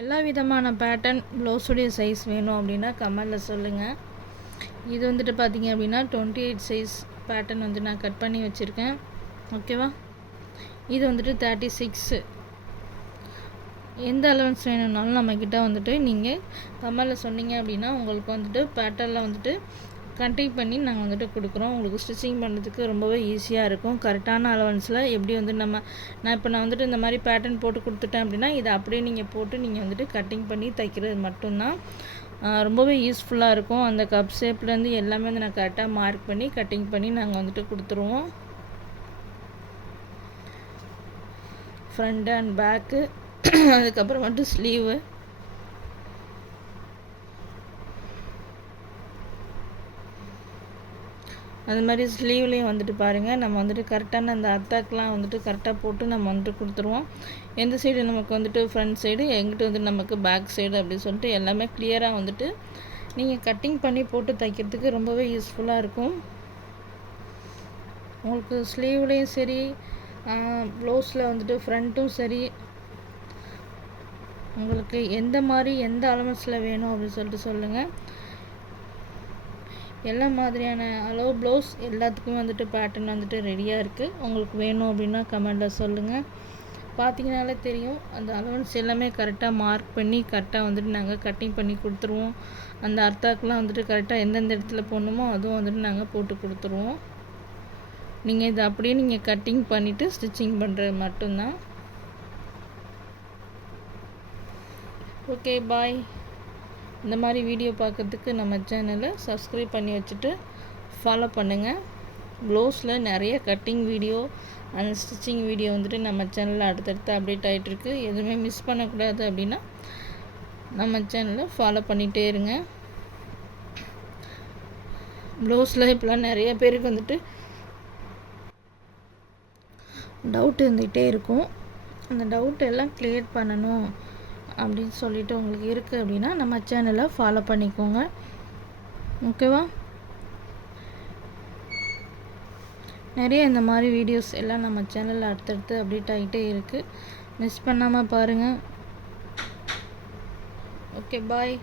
எல்லா விதமான pattern ப்ளவுஸுடைய size வேணும் அப்படின்னா கமெண்டில் சொல்லுங்கள். இது வந்துட்டு பார்த்தீங்க அப்படின்னா 28 சைஸ் பேட்டர்ன் வந்து நான் கட் பண்ணி வச்சுருக்கேன். ஓகேவா? இது வந்துட்டு 36. எந்த அலவன்ஸ் வேணும்னாலும் நம்மக்கிட்ட வந்துட்டு நீங்கள் கமெண்டில் சொன்னீங்க அப்படின்னா உங்களுக்கு வந்துட்டு பேட்டர்னில் வந்துட்டு கண்டினியூ பண்ணி நாங்கள் வந்துட்டு கொடுக்குறோம். உங்களுக்கு ஸ்டிச்சிங் பண்ணுறதுக்கு ரொம்பவே ஈஸியாக இருக்கும். கரெக்டான அலவன்ஸில் எப்படி வந்து நான் வந்துட்டு இந்த மாதிரி பேட்டர்ன் போட்டு கொடுத்துட்டேன் அப்படின்னா இதை அப்படியே நீங்கள் போட்டு நீங்கள் வந்துட்டு கட்டிங் பண்ணி தைக்கிறது மட்டும்தான் ரொம்பவே யூஸ்ஃபுல்லாக இருக்கும். அந்த கப் ஷேப்லேருந்து எல்லாமே வந்து நான் கரெக்டாக மார்க் பண்ணி கட்டிங் பண்ணி நாங்கள் வந்துட்டு கொடுத்துருவோம். ஃப்ரண்ட் அண்ட் பேக்கு, அதுக்கப்புறம் வந்துட்டு ஸ்லீவு, அது மாதிரி ஸ்லீவ்லேயும் வந்துட்டு பாருங்கள் நம்ம வந்துட்டு கரெக்டான அந்த அத்தாக்கெலாம் வந்துட்டு கரெக்டாக போட்டு நம்ம வந்துட்டு கொடுத்துருவோம். எந்த சைடு நமக்கு வந்துட்டு ஃப்ரண்ட் சைடு, எங்கிட்ட வந்துட்டு நமக்கு பேக் சைடு அப்படின்னு சொல்லிட்டு எல்லாமே கிளியராக வந்துட்டு நீங்கள் கட்டிங் பண்ணி போட்டு தைக்கிறதுக்கு ரொம்பவே யூஸ்ஃபுல்லாக இருக்கும். உங்களுக்கு ஸ்லீவ்லேயும் சரி, ப்ளவுஸில் வந்துட்டு ஃப்ரண்ட்டும் சரி, உங்களுக்கு எந்த மாதிரி எந்த அலவன்ஸில் வேணும் அப்படின்னு சொல்லிட்டு சொல்லுங்கள். எல்லா மாதிரியான அளவு ப்ளவுஸ் எல்லாத்துக்குமே வந்துட்டு பேட்டர்ன் வந்துட்டு ரெடியாக இருக்குது. உங்களுக்கு வேணும் அப்படின்னா கமெண்டில் சொல்லுங்கள். பார்த்தீங்கனாலே தெரியும் அந்த அலவன்ஸ் எல்லாமே கரெக்டாக மார்க் பண்ணி கரெக்டாக வந்துட்டு நாங்கள் கட்டிங் பண்ணி கொடுத்துருவோம். அந்த அர்த்தாக்கெலாம் வந்துட்டு கரெக்டாக எந்தெந்த இடத்துல போடணுமோ அதுவும் வந்துட்டு நாங்கள் போட்டு கொடுத்துருவோம். நீங்கள் இதை அப்படியே நீங்கள் கட்டிங் பண்ணிவிட்டு ஸ்டிச்சிங் பண்ணுறது மட்டும்தான். ஓகே, பாய். இந்த மாதிரி வீடியோ பார்க்குறதுக்கு நம்ம சேனலை சப்ஸ்கிரைப் பண்ணி வச்சுட்டு ஃபாலோ பண்ணுங்கள். ப்ளவுஸில் நிறைய cutting video and stitching video வந்துட்டு நம்ம சேனலில் அடுத்தடுத்து அப்டேட் ஆகிட்டுருக்கு. எதுவுமே மிஸ் பண்ணக்கூடாது அப்படின்னா நம்ம சேனலை ஃபாலோ பண்ணிகிட்டே இருங்க. ப்ளவுஸில் இப்போலாம் நிறைய பேருக்கு வந்துட்டு டவுட் இருந்துகிட்டே இருக்கும். அந்த டவுட் எல்லாம் கிளியர் பண்ணணும் அப்படின்னு சொல்லிட்டு உங்களுக்கு இருக்குது அப்படின்னா நம்ம சேனலை ஃபாலோ பண்ணிக்கோங்க. ஓகேவா? நிறைய இந்த மாதிரி வீடியோஸ் எல்லாம் நம்ம சேனலில் அடுத்தடுத்து அப்டேட் ஆகிட்டே இருக்குது. மிஸ் பண்ணாமல் பாருங்கள். ஓகே, பாய்.